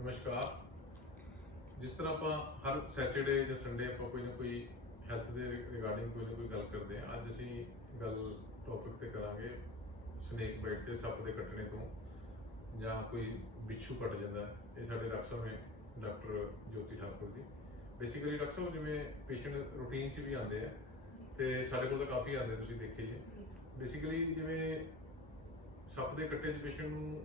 ਨਮਸਕਾਰ ਜਿਸ ਤਰ੍ਹਾਂ ਆਪਾਂ ਹਰ ਸੈਟਰਡੇ ਜਾਂ ਸੰਡੇ ਆਪਾਂ ਕੋਈ ਨਾ ਕੋਈ ਹੈਲਥ ਦੇ ਰਿਗਾਰਡਿੰਗ ਕੋਈ ਨਾ ਕੋਈ ਗੱਲ ਕਰਦੇ ਹਾਂ ਅੱਜ ਅਸੀਂ ਗੱਲ ਟੌਪਿਕ ਤੇ ਕਰਾਂਗੇ ਸਨੇਕ ਬਾਈਟ ਤੇ ਸੱਪ ਦੇ ਕੱਟਣੇ ਤੋਂ ਜਾਂ ਕੋਈ ਬਿੱਛੂ ਕੱਟ ਜਾਂਦਾ। ਇਹ ਸਾਡੇ ਡਾਕਟਰ ਸਾਹਿਬ ਨੇ ਡਾਕਟਰ ਜੋਤੀ ਠਾਕੁਰ ਜੀ ਬੇਸਿਕਲੀ ਡਾਕਟਰ ਸਾਹਿਬ ਜਿਵੇਂ ਪੇਸ਼ੈਂਟ ਰੂਟੀਨ 'ਚ ਵੀ ਆਉਂਦੇ ਆ ਤੇ ਸਾਡੇ ਕੋਲ ਤਾਂ ਕਾਫੀ ਆਉਂਦੇ ਤੁਸੀਂ ਦੇਖੇ ਜੀ ਬੇਸਿਕਲੀ ਜਿਵੇਂ ਸੱਪ ਦੇ ਕੱਟੇ 'ਚ ਪੇਸ਼ੈਂਟ ਨੂੰ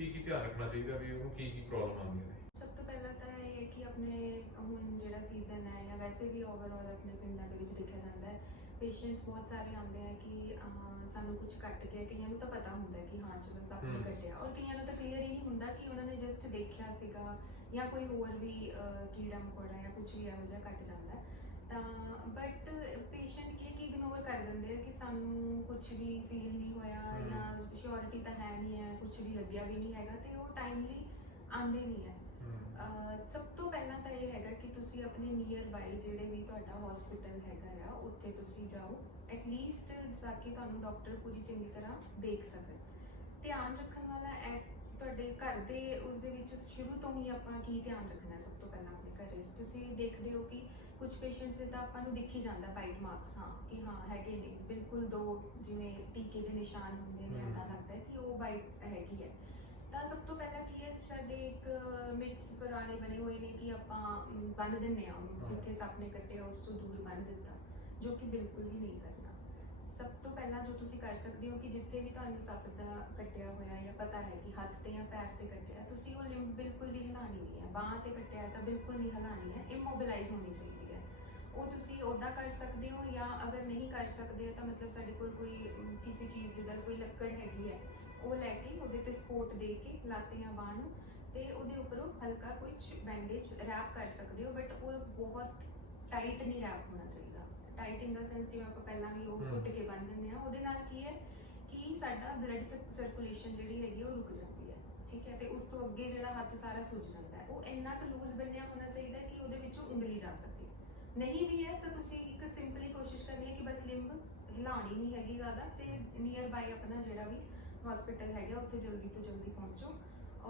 ਕੀ ਕੀ ਧਿਆਨ ਰੱਖਣਾ ਚਾਹੀਦਾ ਵੀ ਉਹਨੂੰ ਕੀ ਕੀ ਪ੍ਰੋਬਲਮ ਆਉਂਦੀਆਂ ਨੇ ਸਭ ਤੋਂ ਪਹਿਲਾਂ ਤਾਂ ਇਹ ਹੈ ਕਿ ਆਪਣੇ ਹੁਣ ਜਿਹੜਾ ਸੀਜ਼ਨ ਹੈ ਜਾਂ ਵੈਸੇ ਵੀ ਓਵਰਆਲ ਆਪਣੇ ਪਿੰਡਾਂ ਦੇ ਵਿੱਚ ਦੇਖਿਆ ਜਾਂਦਾ ਹੈ ਪੇਸ਼ੈਂਟਸ ਬਹੁਤ ਸਾਰੇ ਆਉਂਦੇ ਆ ਕਿ ਸਾਨੂੰ ਕੁਝ ਕੱਟ ਗਿਆ ਕਈਆਂ ਨੂੰ ਤਾਂ ਪਤਾ ਹੁੰਦਾ ਹੈ ਕਿ ਹਾਂ ਚਲੋ ਸੱਪ ਨੇ। ਕੱਟਿਆ ਔਰ ਕਈਆਂ ਨੂੰ ਤਾਂ ਕਲੀਅਰ ਹੀ ਨਹੀਂ ਹੁੰਦਾ ਕਿ ਉਹਨਾਂ ਨੇ ਜਸਟ ਦੇਖਿਆ ਸੀਗਾ ਜਾਂ ਕੋਈ ਹੋਰ ਵੀ ਕੀੜਾ ਮਕੌੜਾ ਜਾਂ ਕੁਝ ਵੀ ਇਹੋ ਜਿਹਾ ਕੱਟ ਜਾਂਦਾ ਹੈ। ਤਾਂ ਬਟ ਪੇਸ਼ੈਂਟ ਕੀ ਹੈ ਕਿ ਇਗਨੋਰ ਕਰ ਦਿੰਦੇ ਆ ਕਿ ਸਾਨੂੰ ਕੁਝ ਵੀ ਫੀਲ ਨਹੀਂ ਹੋਇਆ। ਜਾਂ ਸ਼ੋਰਿਟੀ ਤਾਂ ਹੈ ਨਹੀਂ ਹੈ ਕੁਝ ਵੀ ਲੱਗਿਆ ਵੀ ਨਹੀਂ ਹੈਗਾ ਤੇ ਉਹ ਟਾਈਮਲੀ ਆਉਂਦੇ ਨਹੀਂ ਹੈ। ਸਭ ਤੋਂ ਪਹਿਲਾਂ ਤਾਂ ਇਹ ਹੈਗਾ ਕਿ ਤੁਸੀਂ ਆਪਣੇ ਨੀਅਰ ਬਾਈ ਜਿਹੜੇ ਵੀ ਤੁਹਾਡਾ ਹਸਪੀਟਲ ਹੈਗਾ ਆ ਉੱਥੇ ਤੁਸੀਂ ਜਾਓ। ਐਟਲੀਸਟ ਜਾ ਕੇ ਤੁਹਾਨੂੰ ਡਾਕਟਰ ਪੂਰੀ ਚੰਗੀ ਤਰ੍ਹਾਂ ਦੇਖ ਸਕਣ। ਧਿਆਨ ਰੱਖਣ ਵਾਲਾ ਐ ਤੁਹਾਡੇ ਘਰ ਦੇ ਉਸ ਦੇ ਵਿੱਚ ਸ਼ੁਰੂ ਤੋਂ ਹੀ ਆਪਾਂ ਕੀ ਧਿਆਨ ਰੱਖਣਾ ਸਭ ਤੋਂ ਪਹਿਲਾਂ ਆਪਣੇ ਘਰੇ ਤੁਸੀਂ ਦੇਖਦੇ ਹੋ ਕਿ ਕੁਝ ਪੇਸ਼ੈਂਟਸ ਦੇ ਤਾਂ ਆਪਾਂ ਨੂੰ ਦਿਖ ਹੀ ਜਾਂਦਾ ਬਾਈਟ ਮਾਰਕਸ ਹਾਂ ਕਿ ਹਾਂ ਹੈਗੇ ਨੇ ਬਿਲਕੁਲ ਦੋ ਜਿਵੇਂ ਟੀਕੇ ਦੇ ਨਿਸ਼ਾਨ ਹੁੰਦੇ ਨੇ। ਏਦਾਂ ਲੱਗਦਾ ਹੈ ਕਿ ਉਹ ਬਾਈਟ ਹੈਗੀ ਹੈ ਤਾਂ ਸਭ ਤੋਂ ਪਹਿਲਾਂ ਕੀ ਹੈ ਸਾਡੇ ਇੱਕ ਮਿਥਸ ਪੁਰਾਣੇ ਬਣੇ ਹੋਏ ਨੇ ਕਿ ਆਪਾਂ ਬੰਨ੍ਹ ਦਿੰਨੇ ਆ ਉਹਨੂੰ ਹਾਂ। ਜਿੱਥੇ ਸੱਪ ਨੇ ਕੱਟਿਆ ਉਸ ਤੋਂ ਦੂਰ ਬੰਨ੍ਹ ਦਿੱਤਾ ਜੋ ਕਿ ਬਿਲਕੁਲ ਵੀ ਨਹੀਂ ਕਰਨਾ ਸਭ ਤੋਂ ਪਹਿਲਾਂ ਜੋ ਤੁਸੀਂ ਕਰ ਸਕਦੇ ਹੋ ਕਿ ਜਿੱਥੇ ਵੀ ਤੁਹਾਨੂੰ ਸੱਪ ਦਾ ਕੱਟਿਆ ਹੋਇਆ ਜਾਂ ਪਤਾ ਹੈ ਕਿ ਹੱਥ ਤੇ ਜਾਂ ਪੈਰ ਤੇ ਕੱਟਿਆ ਤੁਸੀਂ ਉਹ ਲਿੰਬ ਬਿਲਕੁਲ ਵੀ ਹਿਲਾਣੀ ਨਹੀਂ ਹੈ ਬਾਹਾਂ ਤੇ ਕੱਟਿਆ ਹੈ ਤਾਂ ਬਿਲਕੁਲ ਨਹੀਂ ਹਿਲਾਣੀ ਹੈ ਇਮੋਬਿਲਾਈਜ਼ ਹੋਣੀ ਚਾਹੀਦੀ ਹੈ ਉਹ ਤੁਸੀਂ ਉੱਦਾਂ ਕਰ ਸਕਦੇ ਹੋ ਜਾਂ ਅਗਰ ਨਹੀਂ ਕਰ ਸਕਦੇ ਤਾਂ ਮਤਲਬ ਸਾਡੇ ਕੋਲ ਕੋਈ ਕਿਸੇ ਚੀਜ਼ ਜਿੱਦਾਂ ਕੋਈ ਲੱਕੜ ਹੈਗੀ ਹੈ ਉਹ ਲੈ ਕੇ ਉਹਦੇ ਤੇ ਸਪੋਰਟ ਦੇ ਕੇ ਲੱਤ ਜਾਂ ਬਾਂਹ ਨੂੰ ਤੇ ਉਹਦੇ ਉੱਪਰੋਂ ਹਲਕਾ ਕੁਝ ਬੈਂਡੇਜ ਰੈਪ ਕਰ ਸਕਦੇ ਹੋ ਬਟ ਉਹ ਬਹੁਤ ਟਾਈਟ ਨਹੀਂ ਰੈਪ ਹੋਣਾ ਚਾਹੀਦਾ। ਟਾਈਟ ਇਨ ਦਾ ਸੈਂਸ ਜਿਵੇਂ ਆਪਾਂ ਪਹਿਲਾਂ ਵੀ ਉਹ। ਘੁੱਟ ਕੇ ਬੰਨ ਦਿੰਦੇ ਆ ਉਹਦੇ ਨਾਲ ਕੀ ਹੈ ਕਿ ਸਾਡਾ ਬਲੱਡ ਸਰਕੂਲੇਸ਼ਨ ਜਿਹੜੀ ਹੈਗੀ ਉਹ ਰੁਕ ਜਾਂਦੀ ਹੈ ਠੀਕ ਹੈ? ਤੇ ਉਸ ਤੋਂ ਅੱਗੇ ਜਿਹੜਾ ਹੱਥ ਸਾਰਾ ਸੁੱਜ ਜਾਂਦਾ ਹੈ। ਉਹ ਇੰਨਾ ਕੁ ਲੂਜ਼ ਬੰਨਿਆ ਹੋਣਾ ਚਾਹੀਦਾ ਹੈ ਕਿ ਉਹਦੇ ਵਿੱਚੋਂ ਉਂਗਲੀ ਜਾ ਸਕੇ। ਨਹੀਂ ਵੀ ਹੈ ਤਾਂ ਤੁਸੀਂ ਇੱਕ ਸਿੰਪਲੀ ਕੋਸ਼ਿਸ਼ ਕਰਨੀ ਹੈ ਕਿ ਬਸ ਲਿੰਬ ਹਿਲਾਣੀ ਨਹੀਂ ਹੈਗੀ ਜ਼ਿਆਦਾ ਤੇ ਨੀਅਰ ਬਾਈ ਆਪਣਾ ਜਿਹੜਾ ਵੀ ਹਸਪੀਟਲ ਹੈਗਾ ਉੱਥੇ ਜਲਦੀ ਤੋਂ ਜਲਦੀ ਪਹੁੰਚੋ।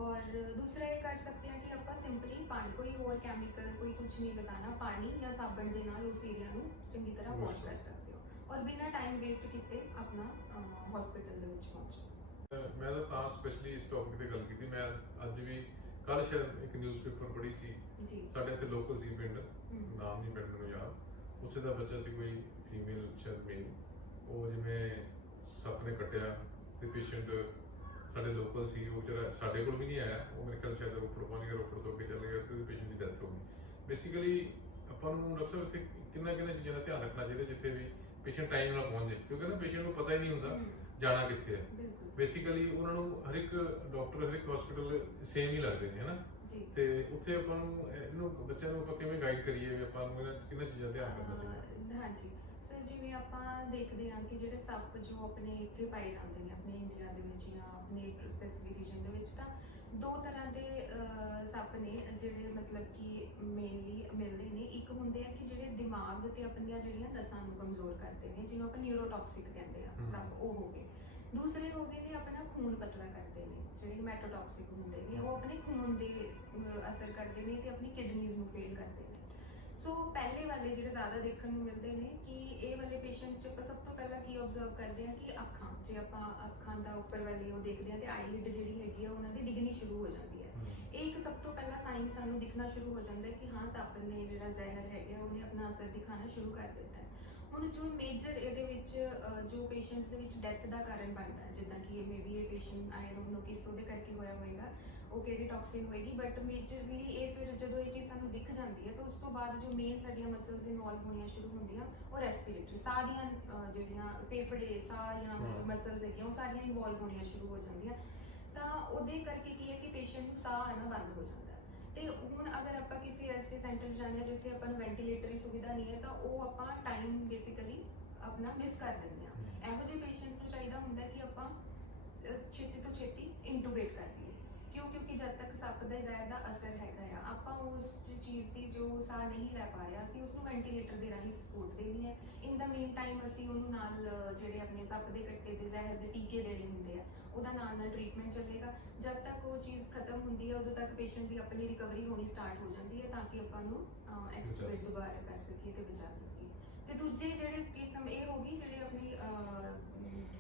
ਔਰ ਦੂਸਰਾ ਇਹ ਕਰ ਸਕਦੇ ਹਾਂ ਕਿ ਆਪਾਂ ਸਿੰਪਲੀ ਪਾਣੀ ਕੋਈ ਹੋਰ ਕੈਮੀਕਲ ਕੋਈ ਕੁਝ ਨਹੀਂ ਲਗਾਣਾ ਪਾਣੀ ਜਾਂ ਸਾਬਣ ਦੇ ਨਾਲ ਉਸ ਏਰੀਆ ਨੂੰ ਚੰਗੀ ਤਰ੍ਹਾਂ ਵਾਸ਼ ਕਰ ਸਕਦੇ ਹੋ। ਔਰ ਬਿਨਾਂ ਟਾਈਮ ਵੇਸਟ ਕੀਤੇ ਆਪਣਾ ਹਸਪੀਟਲ ਦੇ ਵਿੱਚ ਪਹੁੰਚੋ। ਮੈਂ ਤਾਂ ਤਾਂ ਸਪੈਸ਼ਲੀ ਇਸ ਟੌਪਿਕ ਤੇ ਗੱਲ ਕੀਤੀ। ਮੈਂ ਅੱਜ ਵੀ ਕੱਲ ਸ਼ਾਇਦ ਇੱਕ ਨਿਊਜ਼ਪੇਪਰ ਪੜ੍ਹੀ ਸੀ। ਜੀ। ਸਾਡੇ ਇੱਥੇ ਲੋਕਲ ਸੀ ਪਿੰਡ। ਨਾਮ ਨਹੀਂ ਪਿੰਡ ਮੈਨੂੰ ਯਾਦ। ਉੱਥੇ ਦਾ ਬੱਚਾ ਸੀ ਕੋਈ ਫੀਮੇਲ ਸ਼ਾਇਦ ਮੇਲ ਉਹ ਜਿਵੇਂ ਸੱਪ ਨੇ ਕੱਟਿਆ ਤੇ ਪੇਸ਼ੈਂਟ ਸਾਡੇ ਲੋਕਲ ਸੀ। ਉਹ ਜਿਹੜਾ ਸਾਡੇ ਕੋਲ ਵੀ ਨਹੀਂ ਆਇਆ। ਉਹ ਮੇਰੇ ਖਿਆਲ ਸ਼ਾਇਦ ਰੋਪੜ ਪਹੁੰਚ ਗਿਆ ਰੋਪੜ ਤੋਂ ਅੱਗੇ ਚੱਲ ਗਿਆ ਤੇ ਪੇਸ਼ੈਂਟ ਦੀ ਡੈਥ ਹੋ ਗਈ। ਬੇਸਿਕਲੀ ਆਪਾਂ ਨੂੰ ਡਾਕਟਰ ਸਾਹਿਬ ਇੱਥੇ ਕਿੰਨਾ ਕਿੰਨਾ ਚੀਜ਼ਾਂ ਦਾ ਧਿਆਨ ਰੱਖਣਾ ਚਾਹੀਦਾ ਜਿੱਥੇ ਵੀ ਪੇਸ਼ੈਂਟ ਟਾਈਮ ਨਾਲ ਪਹੁੰਚ ਜਾਏ। ਕਿਉਂਕਿ ਨਾ ਪੇਸ਼ੈਂਟ ਨੂੰ ਪਤਾ ਹੀ ਨਹੀਂ ਹੁੰਦਾ। ਜਾਣਾ ਕਿੱਥੇ ਹੈ? ਬਿਲਕੁਲ। ਬੇਸਿਕਲੀ ਉਹਨਾਂ ਨੂੰ ਹਰ ਇੱਕ ਡਾਕਟਰ ਹਰ ਇੱਕ ਹਸਪੀਟਲ ਸੇਮ ਹੀ ਲੱਗਦੇ ਨੇ ਹਨਾ ਜੀ। ਤੇ ਉੱਥੇ ਆਪਾਂ ਨੂੰ ਇਹਨੂੰ ਬੱਚਿਆਂ ਨੂੰ ਆਪਾਂ ਕਿਵੇਂ ਗਾਈਡ ਕਰੀਏ ਵੀ ਆਪਾਂ ਨੂੰ ਇਹਨਾਂ ਕਿੰਨਾ ਚੀਜ਼ਾਂ ਧਿਆਨ ਕਰਨਾ ਚਾਹੀਦਾ? ਅਹ ਹਾਂਜੀ। ਸਰ ਜਿਵੇਂ ਆਪਾਂ ਦੇਖਦੇ ਹਾਂ ਕਿ ਜਿਹੜੇ ਸੱਪ ਜੋ ਆਪਣੇ ਇੱਥੇ ਪਾਏ ਜਾਂਦੇ ਨੇ ਆਪਣੇ ਇੰਡੀਆ ਦੇ ਵਿੱਚ ਜਾਂ ਆਪਣੇ ਸਪੈਸਿਫਿਕ ਰੀਜਨ ਦੇ ਵਿੱਚ ਤਾਂ ਦੋ ਤਰ੍ਹਾਂ ਦੇ ਸੱਪ ਨੇ ਜਿਹੜੇ ਮਤਲਬ ਕਿ ਮੇਨਲੀ ਮਿਲਦੇ ਨੇ। ਇੱਕ ਹੁੰਦੇ ਆ ਕਿ ਜਿਹੜੇ ਦਿਮਾਗ ਤੇ ਆਪਣੀਆਂ ਜਿਹੜੀਆਂ ਨਸਾਂ ਨੂੰ ਕਮਜ਼ੋਰ ਕਰਦੇ ਨੇ ਜਿਹਨੂੰ ਆਪਾਂ ਨਿਊਰੋਟੌਕਸਿਕ ਕਹਿੰਦੇ ਆ। ਸੱਪ ਉਹ ਹੋ ਗਏ। ਦੂਸਰੇ ਹੋ ਗਏ ਨੇ ਆਪਣਾ ਖੂਨ ਪਤਲਾ ਕਰਦੇ ਨੇ ਜਿਹੜੇ ਮੈਟੋਟੌਕਸਿਕ ਹੁੰਦੇ ਨੇ। ਉਹ ਆਪਣੇ ਖੂਨ ਦੇ ਅਸਰ ਕਰਦੇ ਨੇ ਤੇ ਆਪਣੀ ਕਿਡਨੀਜ਼ ਨੂੰ ਫੇਲ ਕਰਦੇ ਨੇ। ਸੋ ਪਹਿਲੇ ਵਾਲੇ ਜਿਹੜੇ ਜ਼ਿਆਦਾ ਦੇਖਣ ਨੂੰ ਮਿਲਦੇ ਨੇ ਕਿ ਇਹ ਪੇਸ਼ੈਂਟਸ 'ਚ ਆਪਾਂ ਸਭ ਤੋਂ ਪਹਿਲਾਂ ਕੀ ਆਬਜ਼ਰਵ ਕਰਦੇ ਹਾਂ ਕਿ ਅੱਖਾਂ ਜੇ ਆਪਾਂ ਅੱਖਾਂ ਦਾ ਉੱਪਰ ਵਾਲੀ ਉਹ ਦੇਖਦੇ ਹਾਂ ਤੇ ਆਈਲਿਡ ਜਿਹੜੀ ਹੈਗੀ ਆ ਉਹਨਾਂ ਦੀ ਡਿੱਗਣੀ ਸ਼ੁਰੂ ਹੋ ਜਾਂਦੀ ਹੈ। ਇਹ ਇੱਕ ਸਭ ਤੋਂ ਪਹਿਲਾ ਸਾਈਨ ਸਾਨੂੰ ਦਿਖਣਾ ਸ਼ੁਰੂ ਹੋ ਜਾਂਦਾ ਹੈ ਕਿ ਹਾਂ ਸੱਪ ਨੇ ਜਿਹੜਾ ਜ਼ਹਿਰ ਹੈਗਾ ਉਹਨੇ ਆਪਣਾ ਅਸਰ ਦਿਖਾਣਾ ਸ਼ੁਰੂ ਕਰ ਦਿੱਤਾ ਹੁਣ ਜੋ ਮੇਜਰ ਇਹਦੇ ਵਿੱਚ ਜੋ ਪੇਸ਼ੈਂਟਸ ਦੇ ਵਿੱਚ ਡੈਥ ਦਾ ਕਾਰਨ ਬਣਦਾ ਜਿੱਦਾਂ ਕਿ ਇਹ ਮੇਬੀ ਇਹ ਪੇਸ਼ੈਂਟ ਆਈ ਡੋਨਟ ਨੋ ਕਿਸ ਉਹਦੇ ਕਰਕੇ ਹੋਇਆ ਹੋਵੇਗਾ ਉਹ ਕਿਹੜੀ ਟੌਕਸਿਨ ਹੋਏਗੀ ਬਟ ਮੇਜਰਲੀ ਇਹ ਫਿਰ ਜਦੋਂ ਇਹ ਚੀਜ਼ ਸਾਨੂੰ ਦਿਖ ਜਾਂਦੀ ਹੈ ਤਾਂ ਉਸ ਤੋਂ ਬਾਅਦ ਜੋ ਮੇਨ ਸਾਡੀਆਂ ਮਸਲਸ ਇਨਵੋਲਵ ਹੋਣੀਆਂ ਸ਼ੁਰੂ ਹੁੰਦੀਆਂ ਉਹ ਰੈਸਪੀਰੇਟਰੀ ਸਾਹ ਦੀਆਂ ਅਹ, ਜਿਹੜੀਆਂ ਫੇਫੜੇ ਸਾਹ ਜਾਂ ਹਮ। ਮਸਲਸ ਹੈਗੀਆਂ ਉਹ ਸਾਰੀਆਂ ਇਨਵੋਲਵ ਹੋਣੀਆਂ ਸ਼ੁਰੂ ਹੋ ਜਾਂਦੀਆਂ। ਤਾਂ ਉਹਦੇ ਕਰਕੇ ਕੀ ਹੈ ਕਿ ਪੇਸ਼ੈਂਟ ਨੂੰ ਸਾਹ ਆਣਾ ਬੰਦ ਹੋ ਜਾਂਦਾ ਤੇ ਹੁਣ ਅਗਰ ਆਪਾਂ ਕਿਸੇ ਐਸੇ ਸੈਂਟਰ 'ਚ ਜਾਂਦੇ ਹਾਂ ਜਿੱਥੇ ਆਪਾਂ ਨੂੰ ਵੈਂਟੀਲੇਟਰ ਸੁਵਿਧਾ ਨਹੀਂ ਹੈ ਤਾਂ ਉਹ ਆਪਾਂ ਟਾਈਮ ਬੇਸਿਕਲੀ ਆਪਣਾ ਮਿਸ ਕਰ ਦਿੰਦੇ ਹਾਂ। ਇਹੋ ਜਿਹੇ ਪੇਸ਼ੈਂਟਸ ਨੂੰ ਚਾਹੀਦਾ ਹੁੰਦਾ ਕਿ ਆਪਾਂ ਛੇਤੀ ਤੋਂ ਛੇਤੀ ਇੰਟੂਬੇਟ ਕਰ ਦਈਏ ਕਿਉਂਕਿ ਜਦ ਤੱਕ ਸੱਪ ਦਾ ਜ਼ਹਿਰ ਦਾ ਅਸਰ ਹੈਗਾ ਆ ਆਪਾਂ ਉਸ ਚੀਜ਼ ਦੀ ਜੋ ਸਾਹ ਨਹੀਂ ਲੈ ਪਾ ਰਿਹਾ ਅਸੀਂ ਉਸ ਨੂੰ ਵੈਂਟੀਲੇਟਰ ਦੇ ਰਾਹੀਂ ਸਪੋਰਟ ਦੇਣੀ ਹੈ। ਇਨ ਦਾ ਮੇਨ ਟਾਈਮ ਅਸੀਂ ਉਹਨੂੰ ਨਾਲ ਜਿਹੜੇ ਆਪਣੇ ਸੱਪ ਦੇ ਕੱਟੇ ਦੇ ਜ਼ਹਿਰ ਦੇ ਟੀਕੇ ਦੇਣੇ ਹੁੰਦੇ ਆ ਉਹਦਾ ਨਾਲ ਨਾਲ ਟ੍ਰੀਟਮੈਂਟ ਚੱਲੇਗਾ। ਜਦ ਤੱਕ ਉਹ ਚੀਜ਼ ਖਤਮ ਹੁੰਦੀ ਹੈ ਉਦੋਂ ਤੱਕ ਪੇਸ਼ੈਂਟ ਦੀ ਆਪਣੀ ਰਿਕਵਰੀ ਹੋਣੀ ਸਟਾਰਟ ਹੋ ਜਾਂਦੀ ਹੈ ਤਾਂ ਕਿ ਆਪਾਂ ਨੂੰ ਐਕਸਪੀਰੀਅੰਸ ਦੁਬਾਰਾ ਕਰ ਸਕੀਏ ਤੇ ਬਚਾ ਸਕੀਏ। ਤੇ ਦੂਜੇ ਜਿਹੜੇ ਕਿਸਮ ਇਹ ਹੋ ਗਈ ਜਿਹੜੇ ਆਪਣੀ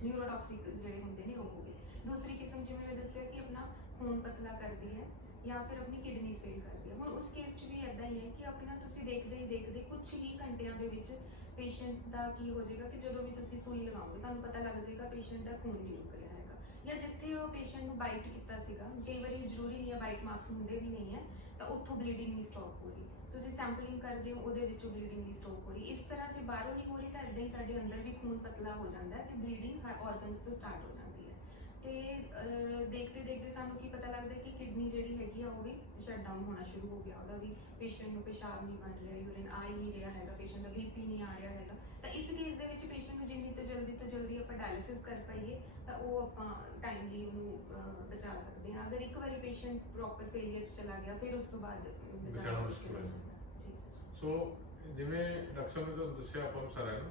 ਨਿਊਰੋਟੌਕਸਿਕ ਜਿਹੜੇ ਹੁੰਦੇ ਨੇ ਉਹ ਹੋ ਗਏ। ਦੂਸਰੀ ਕਿਸਮ ਜਿਵੇਂ ਮੈਂ ਦੱਸਿਆ ਕਿ ਆਪਣਾ ਖੂਨ ਪਤਲਾ ਕਰਦੀ ਹੈ ਜਾਂ ਫਿਰ ਆਪਣੀ ਕਿਡਨੀ ਫੇਲ ਕਰਦੀ ਹੈ। ਹੁਣ ਉਸ ਕੇਸ 'ਚ ਵੀ ਇਦਾਂ ਹੀ ਹੈ ਕਿ ਆਪਣਾ ਤੁਸੀਂ ਦੇਖਦੇ ਹੀ ਦੇਖਦੇ ਕੁਝ ਹੀ ਘੰਟਿਆਂ ਦੇ ਵਿੱਚ ਪੇਸ਼ੈਂਟ ਦਾ ਕੀ ਹੋ ਜਾਏਗਾ ਕਿ ਜਦੋਂ ਵੀ ਤੁਸੀਂ ਸੂਈ ਲਗਾਓਗੇ ਤੁਹਾਨੂੰ ਪਤਾ ਲੱਗ ਜਾਏਗਾ ਪੇਸ਼ੈਂਟ ਦਾ ਖੂਨ ਨਹੀਂ ਰੁਕ ਰਿਹਾ ਹੈਗਾ। ਜਾਂ ਜਿੱਥੇ ਉਹ ਪੇਸ਼ੈਂਟ ਨੂੰ ਬਾਈਟ ਕੀਤਾ ਸੀਗਾ, ਕਈ ਵਾਰੀ ਜ਼ਰੂਰੀ ਨਹੀਂ ਹੈ ਬਾਈਟ ਮਾਰਕਸ ਹੁੰਦੇ ਵੀ ਨਹੀਂ ਹੈ, ਤਾਂ ਉੱਥੋਂ ਬਲੀਡਿੰਗ ਨਹੀਂ ਸਟਾਪ ਹੋ ਰਹੀ। ਤੁਸੀਂ ਸੈਂਪਲਿੰਗ ਕਰਦੇ ਹੋ, ਉਹਦੇ ਵਿੱਚੋਂ ਬਲੀਡਿੰਗ ਨਹੀਂ ਸਟਾਪ ਹੋ ਰਹੀ। ਇਸ ਤਰ੍ਹਾਂ ਜੇ ਬਾਹਰੋਂ ਨਹੀਂ ਹੋ ਰਹੀ ਤਾਂ ਇਦਾਂ ਹੀ ਸਾਡੇ ਅੰਦਰ ਵੀ ਖੂਨ ਪਤਲਾ ਹੋ ਜਾਂਦਾ ਹੈ ਤੇ ਬਲੀਡਿੰਗ ਆਰਗਨਸ ਤੋਂ ਸਟਾਰਟ ਹੋ ਜਾਂਦੀ ਤੇ ਦੇਖਦੇ ਦੇਖਦੇ ਸਾਨੂੰ ਕੀ ਪਤਾ ਲੱਗਦਾ ਹੈ ਕਿ ਕਿਡਨੀ ਜਿਹੜੀ ਹੈਗੀ ਆ ਉਹ ਵੀ ਸ਼ਟ ਡਾਊਨ ਹੋਣਾ ਸ਼ੁਰੂ ਹੋ ਗਿਆ। ਉਹਦਾ ਵੀ ਪੇਸ਼ੈਂਟ ਨੂੰ ਪਿਸ਼ਾਬ ਨਹੀਂ ਬਣ ਰਿਹਾ ਯੂਰਿਨ ਆ ਹੀ ਨਹੀਂ ਰਿਹਾ ਹੈਗਾ ਪੇਸ਼ੈਂਟ ਦਾ ਬੀਪੀ ਨਹੀਂ ਆ ਰਿਹਾ ਹੈਗਾ। ਤਾਂ ਇਸ ਕੇਸ ਦੇ ਵਿੱਚ ਪੇਸ਼ੈਂਟ ਨੂੰ ਜਿੰਨੀ ਤੋਂ ਜਲਦੀ ਤੋਂ ਜਲਦੀ ਆਪਾਂ ਡਾਇਲਿਸਿਸ ਕਰ ਪਾਈਏ ਤਾਂ ਉਹ ਆਪਾਂ ਟਾਈਮਲੀ ਉਹਨੂੰ ਅਹ, ਬਚਾ ਸਕਦੇ ਹਾਂ। ਅਗਰ ਇੱਕ ਵਾਰੀ ਪੇਸ਼ੈਂਟ ਪ੍ਰੋਪਰ ਫੇਲਿਅਰ ਚ ਚਲਾ ਗਿਆ ਫਿਰ ਉਸ ਤੋਂ ਬਾਅਦ ਬਚਾਉਣਾ ਮੁਸ਼ਕਿਲ ਹੋ ਜਾਂਦਾ। ਜਾਂਦਾ। ਜੀ ਸਰ ਸੋ ਜਿਵੇਂ ਡਾਕਟਰ ਸਾਹਿਬ ਨੇ ਤੁਹਾਨੂੰ ਦੱਸਿਆ ਆਪਾਂ ਨੂੰ ਸਾਰਿਆਂ ਨੂੰ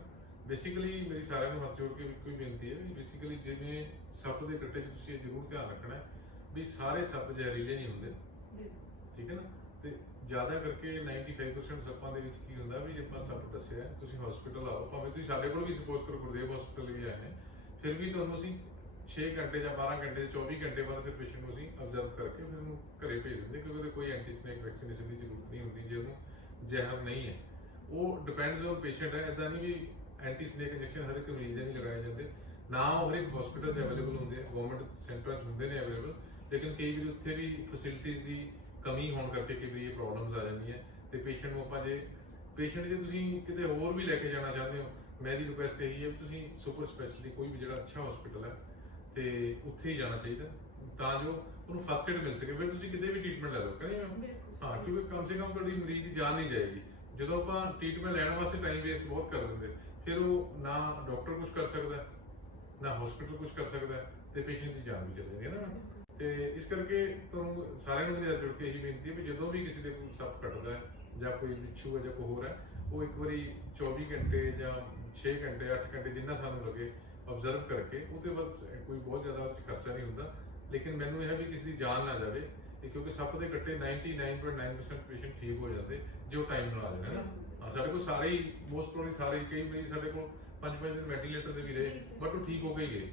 ਬੇਸਿਕਲੀ ਮੇਰੀ ਸਾਰਿਆਂ ਨੂੰ ਹੱਥ ਜੋੜ ਕੇ ਇੱਕੋ ਹੀ ਬੇਨਤੀ ਹੈ ਵੀ ਬੇਸਿਕਲੀ ਜਿਵੇਂ ਸੱਪ ਦੇ ਕੱਟੇ 'ਚ ਤੁਸੀਂ ਇਹ ਜ਼ਰੂਰ ਧਿਆਨ ਰੱਖਣਾ ਹੈ ਵੀ ਸਾਰੇ ਸੱਪ ਜ਼ਹਿਰੀਲੇ ਨਹੀਂ ਹੁੰਦੇ। ਠੀਕ ਹੈ ਨਾ? ਤੇ ਜ਼ਿਆਦਾ ਕਰਕੇ 95% ਸੱਪਾਂ ਦੇ ਵਿੱਚ ਕੀ ਹੁੰਦਾ ਵੀ ਜੇ ਆਪਾਂ ਸੱਪ ਦੱਸਿਆ, ਤੁਸੀਂ ਹਸਪੀਟਲ ਆਓ, ਭਾਵੇਂ ਤੁਸੀਂ ਸਾਡੇ ਕੋਲ ਵੀ ਸਪੋਜ਼ ਕਰੋ ਗੁਰਦੇਵ ਹਸਪੀਟਲ ਵੀ ਆਏ ਨੇ, ਫਿਰ ਵੀ ਤੁਹਾਨੂੰ ਅਸੀਂ 6 ਘੰਟੇ ਜਾਂ 12 ਘੰਟੇ 24 ਘੰਟੇ ਬਾਅਦ ਫਿਰ ਪੇਸ਼ੈਂਟ ਨੂੰ ਅਸੀਂ ਅਬਜ਼ਰਵ ਕਰਕੇ ਫਿਰ ਉਹਨੂੰ ਘਰੇ ਭੇਜ ਦਿੰਦੇ ਕਿਉਂਕਿ ਉਹਦੇ ਕੋਈ ਐਂਟੀ ਸਨੇਕ ਵੈਕਸੀਨੇਸ਼ਨ ਦੀ ਜ਼ਰੂਰਤ ਨਹੀਂ ਹੁੰਦੀ, ਜੇ ਉਹਨੂੰ ਜ਼ਹਿਰ ਨਹੀਂ ਹੈ। ਉਹ ਡਿਪੈਂਡਸ ਔਨ ਪੇਸ਼ੈਂਟ ਹੈ ਇਦਾਂ ਨਹੀਂ ਵੀ ਐਂਟੀ ਸਨੇਕ ਇੰਜੈਕਸ਼ਨ ਹਰ ਇੱਕ ਮਰੀਜ਼ ਦੇ ਨਹੀਂ ਲਗਾਏ ਜਾਂਦੇ। ਨਾ ਉਹ ਹਰ ਇੱਕ ਹਸਪੀਟਲ ਤੇ ਅਵੇਲੇਬਲ ਹੁੰਦੇ ਆ ਗਵਰਨਮੈਂਟ ਸੈਂਟਰਾਂ 'ਚ ਹੁੰਦੇ ਨੇ ਅਵੇਲੇਬਲ ਲੇਕਿਨ ਕਈ ਵਾਰੀ ਉੱਥੇ ਵੀ ਫੈਸਿਲਿਟੀਆਂ ਦੀ ਕਮੀ ਹੋਣ ਕਰਕੇ ਕਈ ਵਾਰੀ ਇਹ ਪ੍ਰੋਬਲਮਸ ਆ ਜਾਂਦੀਆਂ। ਤੇ ਪੇਸ਼ੈਂਟ ਨੂੰ ਆਪਾਂ ਜੇ ਪੇਸ਼ੈਂਟ ਜੇ ਤੁਸੀਂ ਕਿਤੇ ਹੋਰ ਵੀ ਲੈ ਕੇ ਜਾਣਾ ਚਾਹੁੰਦੇ ਹੋ ਮੇਰੀ ਰਿਕੁਐਸਟ ਇਹੀ ਹੈ ਵੀ ਤੁਸੀਂ ਸੁਪਰ ਸਪੈਸ਼ਲਿਟੀ ਕੋਈ ਵੀ ਜਿਹੜਾ ਅੱਛਾ ਹਸਪੀਟਲ ਹੈ ਤੇ ਉੱਥੇ ਹੀ ਜਾਣਾ ਚਾਹੀਦਾ। ਤਾਂ ਜੋ ਉਹਨੂੰ ਫਸਟ ਏਡ ਮਿਲ ਸਕੇ। ਫਿਰ ਤੁਸੀਂ ਕਿਤੇ ਵੀ ਟ੍ਰੀਟਮੈਂਟ ਲੈ ਲਓ। ਬਿਲਕੁਲ। ਹਾਂ ਕਿਉਂਕਿ ਕਮ ਸੇ ਕਮ ਤੁਹਾਡੀ ਮਰੀਜ਼ ਦੀ ਜਾਨ ਨਹੀਂ ਜਾਏਗੀ। ਜਦੋਂ ਆਪਾਂ ਟ੍ਰੀਟਮੈਂਟ ਲੈਣ ਵਾਸਤੇ ਟਾਈਮ ਵੇਸਟ ਬਹੁਤ ਕਰ ਦਿੰਦੇ ਫਿਰ ਉਹ ਨਾ ਡਾਕਟਰ ਕੁਝ ਕਰ ਸਕਦਾ ਨਾ ਹਸਪੀਟਲ ਕੁਝ ਕਰ ਸਕਦਾ ਤੇ ਪੇਸ਼ੈਂਟ ਦੀ ਜਾਨ ਵੀ ਚਲੀ ਜਾਂਦੀ ਹੈ ਨਾ। ਤੇ ਇਸ ਕਰਕੇ ਤੁਹਾਨੂੰ ਸਾਰਿਆਂ ਨੂੰ ਮੇਰੀ ਹੱਥ ਕੇ ਇਹੀ ਬੇਨਤੀ ਹੈ ਵੀ ਜਦੋਂ ਵੀ ਕਿਸੇ ਦੇ ਕੋਈ ਸੱਪ ਕੱਟਦਾ ਹੈ ਜਾਂ ਕੋਈ ਵਿਛੂ ਹੈ ਜਾਂ ਕੋਈ ਹੋਰ ਹੈ, ਉਹ ਇੱਕ ਵਾਰੀ 24 ਘੰਟੇ ਜਾਂ 6 ਘੰਟੇ 8 ਘੰਟੇ ਜਿੰਨਾ ਸਾਨੂੰ ਲੱਗੇ ਆਬਜ਼ਰਵ ਕਰਕੇ, ਉਹਦੇ ਬਾਅਦ ਕੋਈ ਬਹੁਤ ਜ਼ਿਆਦਾ ਉਹ ਖਰਚਾ ਨਹੀਂ ਹੁੰਦਾ। ਲੇਕਿਨ ਮੈਨੂੰ ਇਹ ਹੈ ਵੀ ਕਿਸੇ ਦੀ ਜਾਨ ਨਾ ਜਾਵੇ ਕਿਉਂਕਿ ਸੱਪ ਦੇ ਕੱਟੇ 99.9% ਪੇਸ਼ੈਂਟ ਠੀਕ ਹੋ ਜਾਂਦੇ, ਜੋ ਟਾਈਮ ਨਾਲ ਆ ਜਾਂਦੇ ਨਾ। ਹਾਂ, ਸਾਡੇ ਕੋਲ ਸਾਰੇ ਹੀ ਮੋਸਟ ਪ੍ਰੋਬਬਲੀ ਸਾਰੇ ਹੀ, ਕਈ ਮਰੀਜ਼ ਸਾਡੇ ਕੋਲ 5-5 ਦਿਨ ਵੈਂਟੀਲੇਟਰ ਤੇ ਵੀ ਰਹੇ ਜੀ, sir। ਬਟ ਉਹ ਠੀਕ ਹੋ ਕੇ ਹੀ ਗਏ।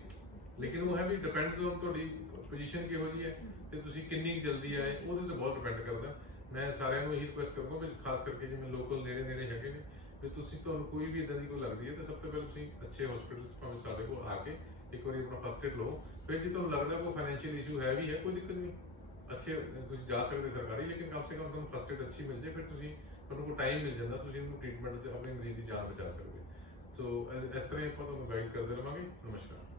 ਲੇਕਿਨ ਉਹ ਹੈ ਵੀ ਡਿਪੈਂਡਸ ਔਨ ਤੁਹਾਡੀ ਪੋਜੀਸ਼ਨ ਕਿਹੋ ਜੀ ਹੈ ਤੇ ਤੁਸੀਂ ਕਿੰਨੀ ਜਲਦੀ ਆਏ ਉਹਦੇ ਤੇ ਬਹੁਤ ਡਿਪੈਂਡ ਕਰਦਾ। ਮੈਂ ਸਾਰਿਆਂ ਨੂੰ ਇਹੀ ਰਿਕੁਐਸਟ ਕਰੂੰਗਾ ਵੀ ਖਾਸ ਕਰਕੇ ਜਿਵੇਂ ਲੋਕਲ ਨੇੜੇ ਨੇੜੇ ਹੈਗੇ ਨੇ ਵੀ ਤੁਸੀਂ ਤੁਹਾਨੂੰ ਕੋਈ ਵੀ ਇਦਾਂ ਦੀ ਕੋਈ ਲੱਗਦੀ ਹੈ ਤਾਂ ਸਭ ਤੋਂ ਪਹਿਲਾਂ ਤੁਸੀਂ ਅੱਛੇ ਹਸਪੀਟਲ ਭਾਵੇਂ ਸਾਡੇ ਕੋਲ ਆ ਕੇ ਇੱਕ ਵਾਰੀ ਆਪਣਾ ਫਸਟ ਏਡ ਲਓ। ਫਿਰ ਜੇ ਤੁਹਾਨੂੰ ਲੱਗਦਾ ਕੋਈ ਫਾਈਨੈਂਸ਼ੀਅਲ ਇਸ਼ੂ ਹੈ ਵੀ ਹੈ ਕੋਈ ਦਿੱਕਤ ਨਹੀਂ। ਅੱਛੇ ਤੁਸੀਂ ਜਾ ਸਕਦੇ ਸਰਕਾਰੀ, ਲੇਕਿਨ ਕਮ ਸੇ ਕਮ ਤੁਹਾਨੂੰ ਫਸਟ ਏਡ ਅੱਛੀ ਮਿਲ ਜੇ, ਫਿਰ ਤੁਸੀਂ ਤੁਹਾਨੂੰ ਕੋਈ ਟਾਈਮ ਮਿਲ ਜਾਂਦਾ, ਤੁਸੀਂ ਉਹਨੂੰ ਟ੍ਰੀਟਮੈਂਟ ਤੇ ਆਪਣੀ ਮਰੀਜ਼ ਦੀ ਜਾਨ ਬਚਾ ਸਕਦੇ ਸੋ ਇਸ ਇਸ ਤਰ੍ਹਾਂ ਹੀ ਆਪਾਂ ਤੁਹਾਨੂੰ ਗਾਈਡ ਕਰਦੇ ਰਵਾਂਗੇ। ਨਮਸਕਾਰ।